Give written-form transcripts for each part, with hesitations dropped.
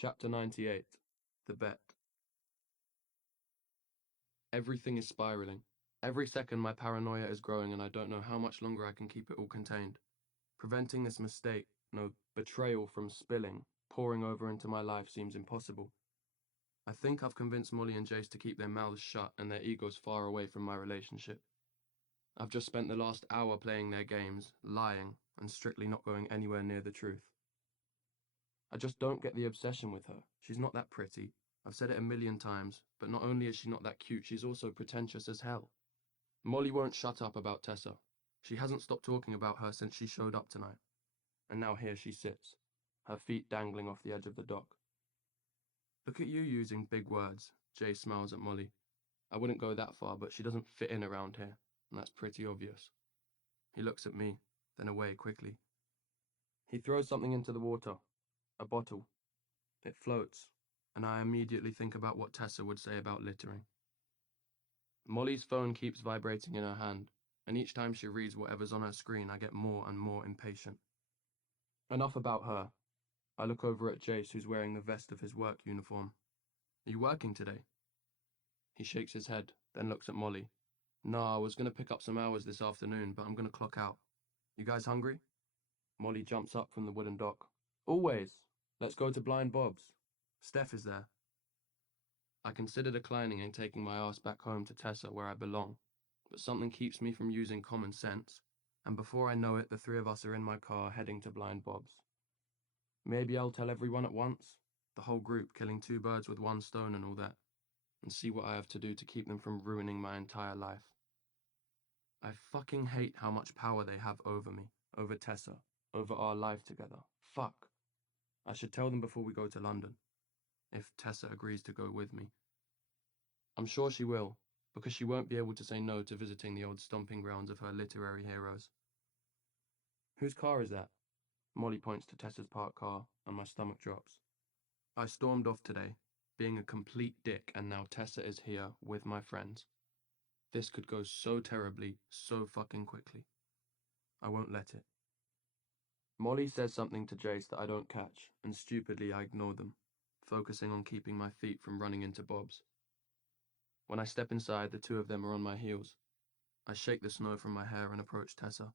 Chapter 98. The Bet. Everything is spiraling. Every second my paranoia is growing and I don't know how much longer I can keep it all contained. Preventing this mistake, no, betrayal from spilling, pouring over into my life seems impossible. I think I've convinced Molly and Jace to keep their mouths shut and their egos far away from my relationship. I've just spent the last hour playing their games, lying, and strictly not going anywhere near the truth. I just don't get the obsession with her. She's not that pretty. I've said it a million times, but not only is she not that cute, she's also pretentious as hell. Molly won't shut up about Tessa. She hasn't stopped talking about her since she showed up tonight. And now here she sits, her feet dangling off the edge of the dock. Look at you using big words, Jay smiles at Molly. I wouldn't go that far, but she doesn't fit in around here, and that's pretty obvious. He looks at me, then away quickly. He throws something into the water, a bottle. It floats, and I immediately think about what Tessa would say about littering. Molly's phone keeps vibrating in her hand, and each time she reads whatever's on her screen, I get more and more impatient. Enough about her. I look over at Jace, who's wearing the vest of his work uniform. Are you working today? He shakes his head, then looks at Molly. Nah, I was going to pick up some hours this afternoon, but I'm going to clock out. You guys hungry? Molly jumps up from the wooden dock. Always. Let's go to Blind Bob's. Steph is there. I consider declining and taking my ass back home to Tessa where I belong, but something keeps me from using common sense, and before I know it, the three of us are in my car heading to Blind Bob's. Maybe I'll tell everyone at once, the whole group, killing two birds with one stone and all that, and see what I have to do to keep them from ruining my entire life. I fucking hate how much power they have over me, over Tessa, over our life together. Fuck. I should tell them before we go to London, if Tessa agrees to go with me. I'm sure she will, because she won't be able to say no to visiting the old stomping grounds of her literary heroes. Whose car is that? Molly points to Tessa's parked car, and my stomach drops. I stormed off today, being a complete dick, and now Tessa is here with my friends. This could go so terribly, so fucking quickly. I won't let it. Molly says something to Jace that I don't catch, and stupidly I ignore them, focusing on keeping my feet from running into Bob's. When I step inside, the two of them are on my heels. I shake the snow from my hair and approach Tessa.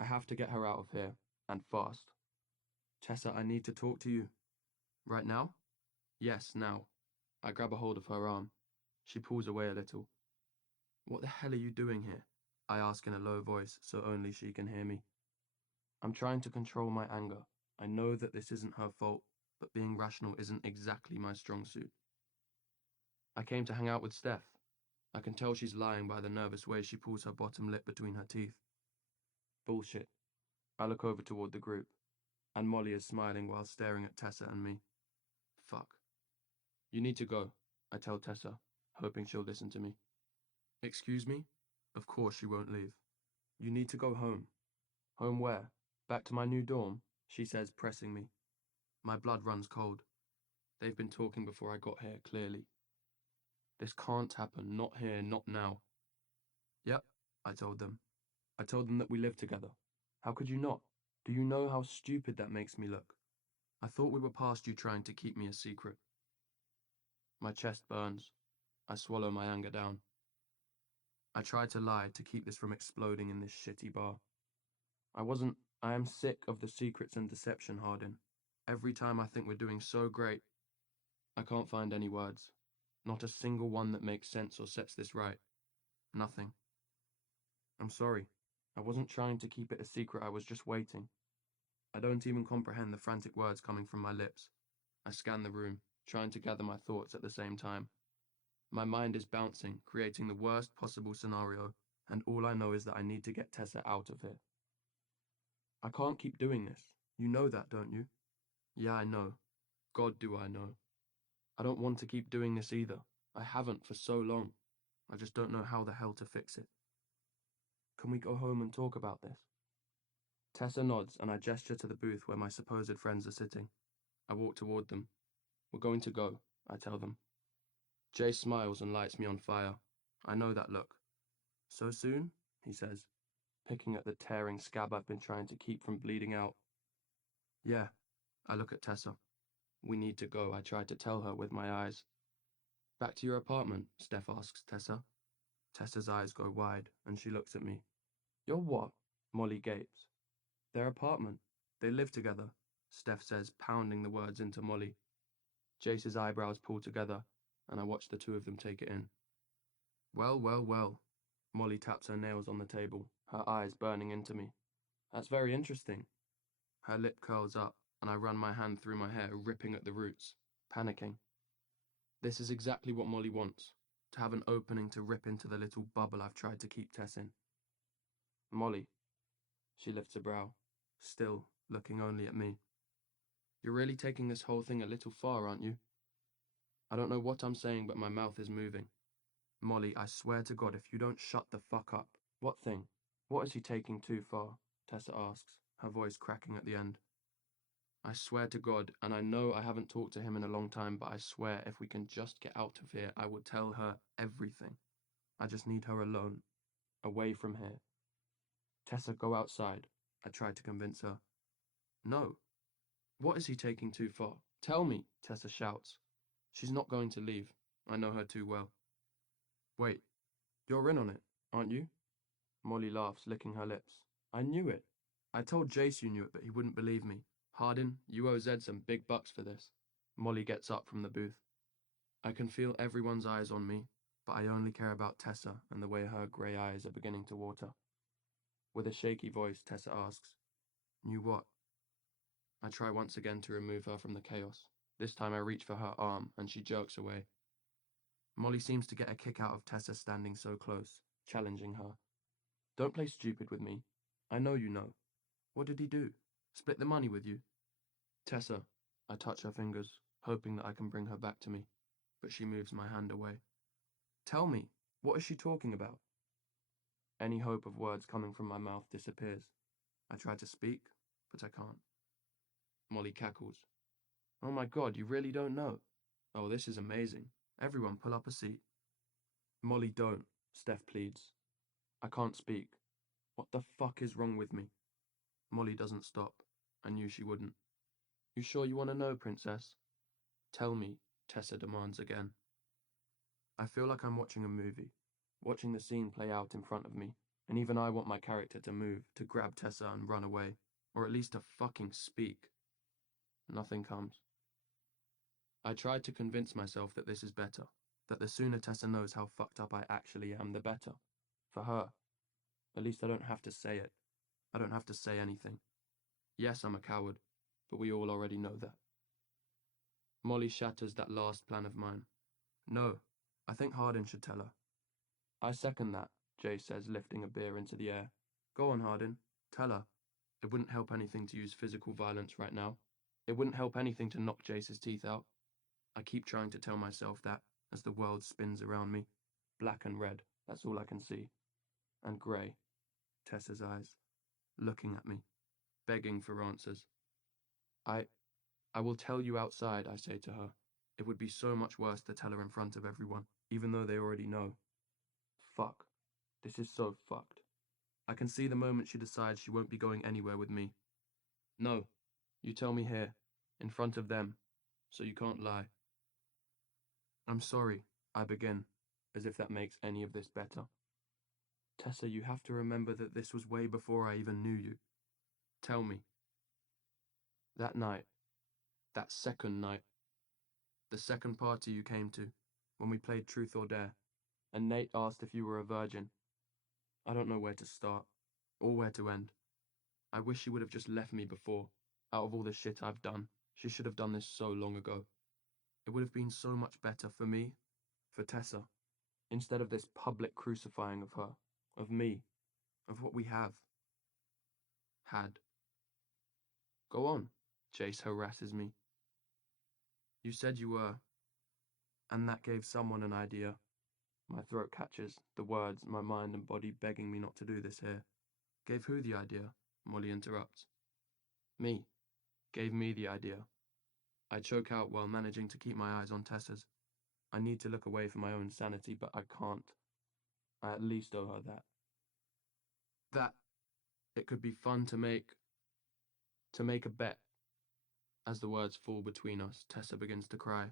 I have to get her out of here, and fast. Tessa, I need to talk to you. Right now? Yes, now. I grab a hold of her arm. She pulls away a little. What the hell are you doing here? I ask in a low voice, so only she can hear me. I'm trying to control my anger. I know that this isn't her fault, but being rational isn't exactly my strong suit. I came to hang out with Steph. I can tell she's lying by the nervous way she pulls her bottom lip between her teeth. Bullshit. I look over toward the group, and Molly is smiling while staring at Tessa and me. Fuck. You need to go, I tell Tessa, hoping she'll listen to me. Excuse me? Of course she won't leave. You need to go home. Home where? Back to my new dorm, she says, pressing me. My blood runs cold. They've been talking before I got here, clearly. This can't happen, not here, not now. Yep, I told them. I told them that we live together. How could you not? Do you know how stupid that makes me look? I thought we were past you trying to keep me a secret. My chest burns. I swallow my anger down. I try to lie to keep this from exploding in this shitty bar. I am sick of the secrets and deception, Hardin. Every time I think we're doing so great, I can't find any words. Not a single one that makes sense or sets this right. Nothing. I'm sorry. I wasn't trying to keep it a secret, I was just waiting. I don't even comprehend the frantic words coming from my lips. I scan the room, trying to gather my thoughts at the same time. My mind is bouncing, creating the worst possible scenario, and all I know is that I need to get Tessa out of here. I can't keep doing this. You know that, don't you? Yeah, I know. God, do I know. I don't want to keep doing this either. I haven't for so long. I just don't know how the hell to fix it. Can we go home and talk about this? Tessa nods, and I gesture to the booth where my supposed friends are sitting. I walk toward them. We're going to go, I tell them. Jay smiles and lights me on fire. I know that look. So soon? He says, picking at the tearing scab I've been trying to keep from bleeding out. Yeah, I look at Tessa. We need to go, I tried to tell her with my eyes. Back to your apartment, Steph asks Tessa. Tessa's eyes go wide, and she looks at me. Your what? Molly gapes. Their apartment. They live together, Steph says, pounding the words into Molly. Jace's eyebrows pull together, and I watch the two of them take it in. Well, well, well. Molly taps her nails on the table, her eyes burning into me. That's very interesting. Her lip curls up, and I run my hand through my hair, ripping at the roots, panicking. This is exactly what Molly wants, to have an opening to rip into the little bubble I've tried to keep Tess in. Molly. She lifts a brow, still looking only at me. You're really taking this whole thing a little far, aren't you? I don't know what I'm saying, but my mouth is moving. Molly, I swear to God, if you don't shut the fuck up. What thing? What is he taking too far? Tessa asks, her voice cracking at the end. I swear to God, and I know I haven't talked to him in a long time, but I swear if we can just get out of here, I will tell her everything. I just need her alone, away from here. Tessa, go outside. I tried to convince her. No. What is he taking too far? Tell me, Tessa shouts. She's not going to leave. I know her too well. Wait, you're in on it, aren't you? Molly laughs, licking her lips. I knew it. I told Jace you knew it, but he wouldn't believe me. Hardin, you owe Zed some big bucks for this. Molly gets up from the booth. I can feel everyone's eyes on me, but I only care about Tessa and the way her grey eyes are beginning to water. With a shaky voice, Tessa asks, Knew what? I try once again to remove her from the chaos. This time I reach for her arm, and she jerks away. Molly seems to get a kick out of Tessa standing so close, challenging her. Don't play stupid with me. I know you know. What did he do? Split the money with you? Tessa. I touch her fingers, hoping that I can bring her back to me, but she moves my hand away. Tell me, what is she talking about? Any hope of words coming from my mouth disappears. I try to speak, but I can't. Molly cackles. Oh my God, you really don't know? Oh, this is amazing. Everyone pull up a seat. Molly, don't, Steph pleads. I can't speak. What the fuck is wrong with me? Molly doesn't stop. I knew she wouldn't. You sure you want to know, Princess? Tell me, Tessa demands again. I feel like I'm watching a movie, watching the scene play out in front of me, and even I want my character to move, to grab Tessa and run away, or at least to fucking speak. Nothing comes. I tried to convince myself that this is better, that the sooner Tessa knows how fucked up I actually am, the better. For her. At least I don't have to say it. I don't have to say anything. Yes, I'm a coward, but we all already know that. Molly shatters that last plan of mine. No, I think Hardin should tell her. I second that, Jay says, lifting a beer into the air. Go on, Hardin. Tell her. It wouldn't help anything to use physical violence right now. It wouldn't help anything to knock Jace's teeth out. I keep trying to tell myself that as the world spins around me. Black and red, that's all I can see. And grey. Tessa's eyes. Looking at me. Begging for answers. I will tell you outside, I say to her. It would be so much worse to tell her in front of everyone, even though they already know. Fuck. This is so fucked. I can see the moment she decides she won't be going anywhere with me. No, you tell me here, in front of them, so you can't lie. I'm sorry, I begin, as if that makes any of this better. Tessa, you have to remember that this was way before I even knew you. Tell me. That night, that second night, the second party you came to, when we played Truth or Dare, and Nate asked if you were a virgin. I don't know where to start, or where to end. I wish she would have just left me before. Out of all the shit I've done, she should have done this so long ago. It would have been so much better for me, for Tessa, instead of this public crucifying of her, of me, of what we have. Had. Go on, Jace harasses me. You said you were, and that gave someone an idea. My throat catches, the words, my mind and body begging me not to do this here. Gave who the idea? Molly interrupts. Me. Gave me the idea. I choke out while managing to keep my eyes on Tessa's. I need to look away for my own sanity, but I can't. I at least owe her that. That it could be fun to make a bet. As the words fall between us, Tessa begins to cry.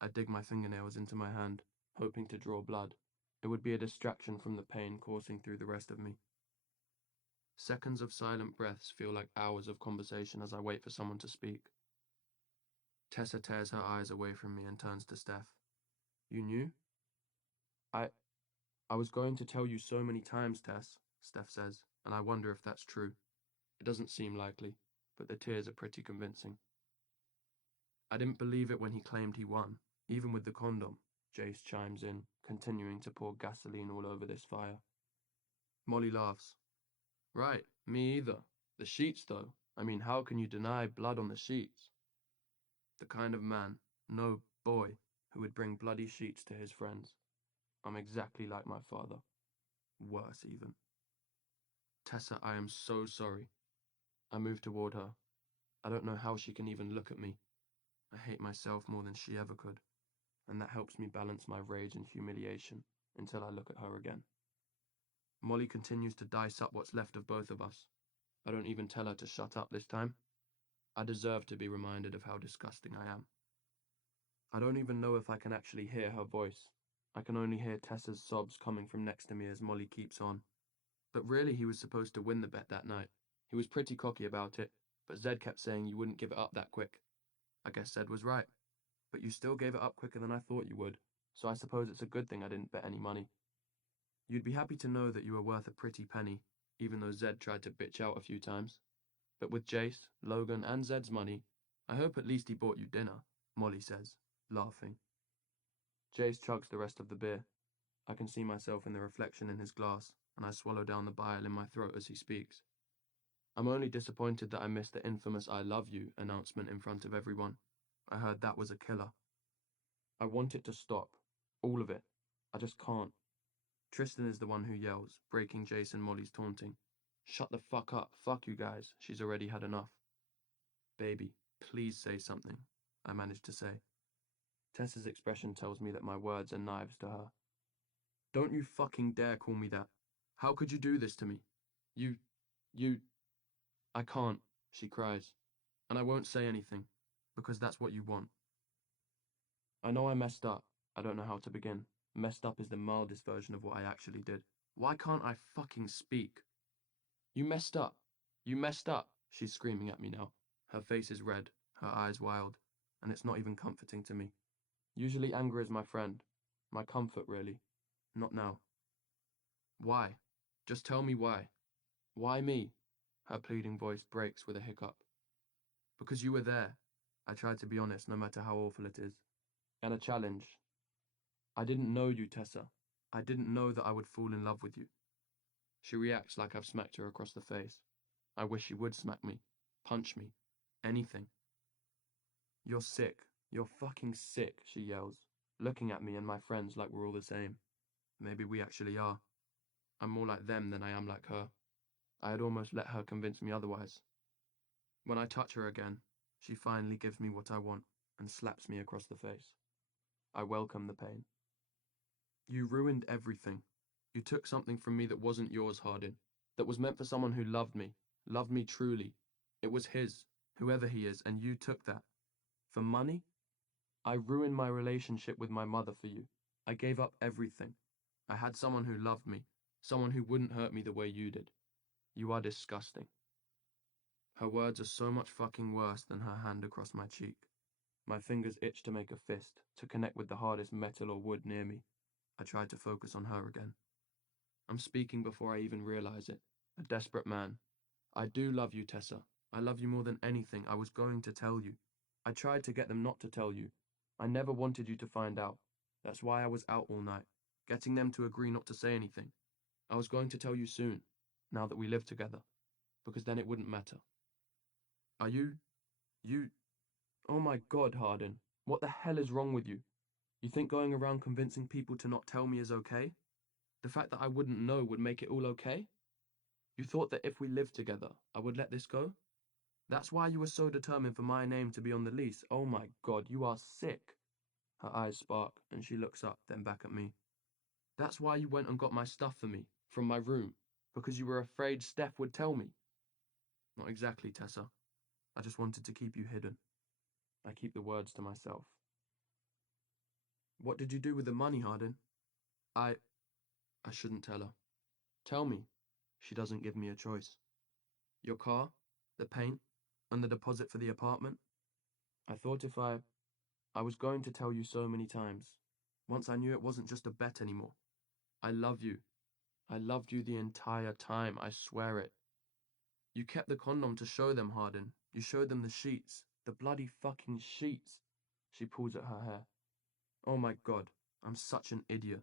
I dig my fingernails into my hand, hoping to draw blood. It would be a distraction from the pain coursing through the rest of me. Seconds of silent breaths feel like hours of conversation as I wait for someone to speak. Tessa tears her eyes away from me and turns to Steph. You knew? I was going to tell you so many times, Tess, Steph says, and I wonder if that's true. It doesn't seem likely, but the tears are pretty convincing. I didn't believe it when he claimed he won, even with the condom, Jace chimes in, continuing to pour gasoline all over this fire. Molly laughs. Right, me either. The sheets, though. I mean, how can you deny blood on the sheets? The kind of man, no boy, who would bring bloody sheets to his friends. I'm exactly like my father. Worse, even. Tessa, I am so sorry. I move toward her. I don't know how she can even look at me. I hate myself more than she ever could, and that helps me balance my rage and humiliation until I look at her again. Molly continues to dice up what's left of both of us. I don't even tell her to shut up this time. I deserve to be reminded of how disgusting I am. I don't even know if I can actually hear her voice. I can only hear Tessa's sobs coming from next to me as Molly keeps on. But really, he was supposed to win the bet that night. He was pretty cocky about it, but Zed kept saying you wouldn't give it up that quick. I guess Zed was right. But you still gave it up quicker than I thought you would, so I suppose it's a good thing I didn't bet any money. You'd be happy to know that you were worth a pretty penny, even though Zed tried to bitch out a few times. But with Jace, Logan, and Zed's money, I hope at least he bought you dinner, Molly says, laughing. Jace chugs the rest of the beer. I can see myself in the reflection in his glass, and I swallow down the bile in my throat as he speaks. I'm only disappointed that I missed the infamous I love you announcement in front of everyone. I heard that was a killer. I want it to stop. All of it. I just can't. Tristan is the one who yells, breaking Jace and Molly's taunting. Shut the fuck up. Fuck you guys. She's already had enough. Baby, please say something, I manage to say. Tessa's expression tells me that my words are knives to her. Don't you fucking dare call me that. How could you do this to me? You... I can't, she cries. And I won't say anything, because that's what you want. I know I messed up. I don't know how to begin. Messed up is the mildest version of what I actually did. Why can't I fucking speak? You messed up. You messed up, she's screaming at me now. Her face is red, her eyes wild, and it's not even comforting to me. Usually anger is my friend. My comfort, really. Not now. Why? Just tell me why. Why me? Her pleading voice breaks with a hiccup. Because you were there. I tried to be honest, no matter how awful it is. And a challenge. I didn't know you, Tessa. I didn't know that I would fall in love with you. She reacts like I've smacked her across the face. I wish she would smack me, punch me, anything. You're sick. You're fucking sick, she yells, looking at me and my friends like we're all the same. Maybe we actually are. I'm more like them than I am like her. I had almost let her convince me otherwise. When I touch her again, she finally gives me what I want and slaps me across the face. I welcome the pain. You ruined everything. You took something from me that wasn't yours, Hardin, that was meant for someone who loved me truly. It was his, whoever he is, and you took that. For money? I ruined my relationship with my mother for you. I gave up everything. I had someone who loved me, someone who wouldn't hurt me the way you did. You are disgusting. Her words are so much fucking worse than her hand across my cheek. My fingers itch to make a fist, to connect with the hardest metal or wood near me. I tried to focus on her again. I'm speaking before I even realize it. A desperate man. I do love you, Tessa. I love you more than anything. I was going to tell you. I tried to get them not to tell you. I never wanted you to find out. That's why I was out all night, getting them to agree not to say anything. I was going to tell you soon, now that we live together, because then it wouldn't matter. Are you... Oh my God, Hardin. What the hell is wrong with you? You think going around convincing people to not tell me is okay? The fact that I wouldn't know would make it all okay? You thought that if we lived together, I would let this go? That's why you were so determined for my name to be on the lease. Oh my God, you are sick. Her eyes spark, and she looks up, then back at me. That's why you went and got my stuff for me, from my room, because you were afraid Steph would tell me. Not exactly, Tessa. I just wanted to keep you hidden. I keep the words to myself. What did you do with the money, Hardin? I shouldn't tell her. Tell me. She doesn't give me a choice. Your car, the paint, and the deposit for the apartment? I thought if I was going to tell you so many times. Once I knew it wasn't just a bet anymore. I love you. I loved you the entire time, I swear it. You kept the condom to show them, Hardin. You showed them the sheets. The bloody fucking sheets. She pulls at her hair. Oh my God, I'm such an idiot.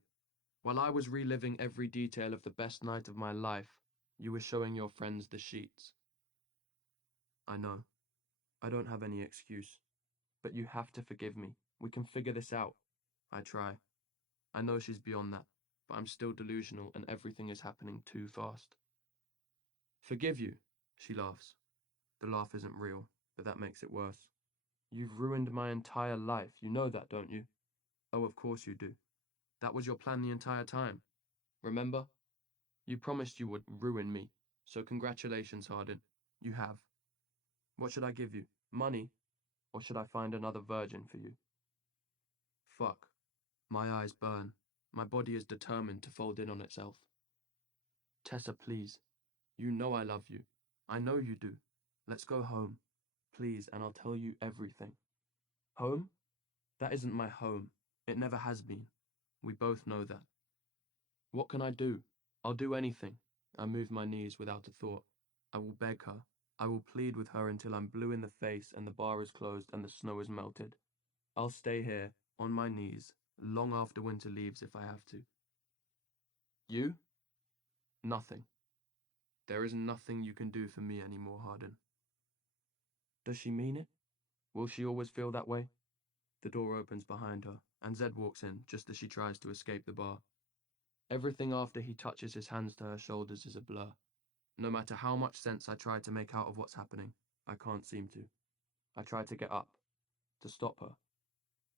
While I was reliving every detail of the best night of my life, you were showing your friends the sheets. I know. I don't have any excuse. But you have to forgive me. We can figure this out. I try. I know she's beyond that, but I'm still delusional and everything is happening too fast. Forgive you, she laughs. The laugh isn't real, but that makes it worse. You've ruined my entire life. You know that, don't you? Oh, of course you do. That was your plan the entire time. Remember? You promised you would ruin me. So congratulations, Hardin. You have. What should I give you? Money? Or should I find another virgin for you? Fuck. My eyes burn. My body is determined to fold in on itself. Tessa, please. You know I love you. I know you do. Let's go home. Please, and I'll tell you everything. Home? That isn't my home. It never has been. We both know that. What can I do? I'll do anything. I move my knees without a thought. I will beg her. I will plead with her until I'm blue in the face and the bar is closed and the snow is melted. I'll stay here, on my knees, long after winter leaves if I have to. You? Nothing. There is nothing you can do for me anymore, Hardin. Does she mean it? Will she always feel that way? The door opens behind her, and Zed walks in just as she tries to escape the bar. Everything after he touches his hands to her shoulders is a blur. No matter how much sense I try to make out of what's happening, I can't seem to. I try to get up, to stop her,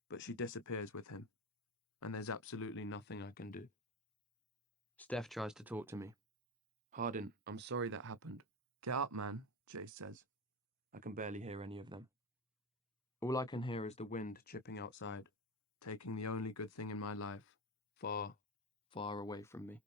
but she disappears with him, and there's absolutely nothing I can do. Steph tries to talk to me. Hardin, I'm sorry that happened. Get up, man, Jace says. I can barely hear any of them. All I can hear is the wind chipping outside, taking the only good thing in my life far, far away from me.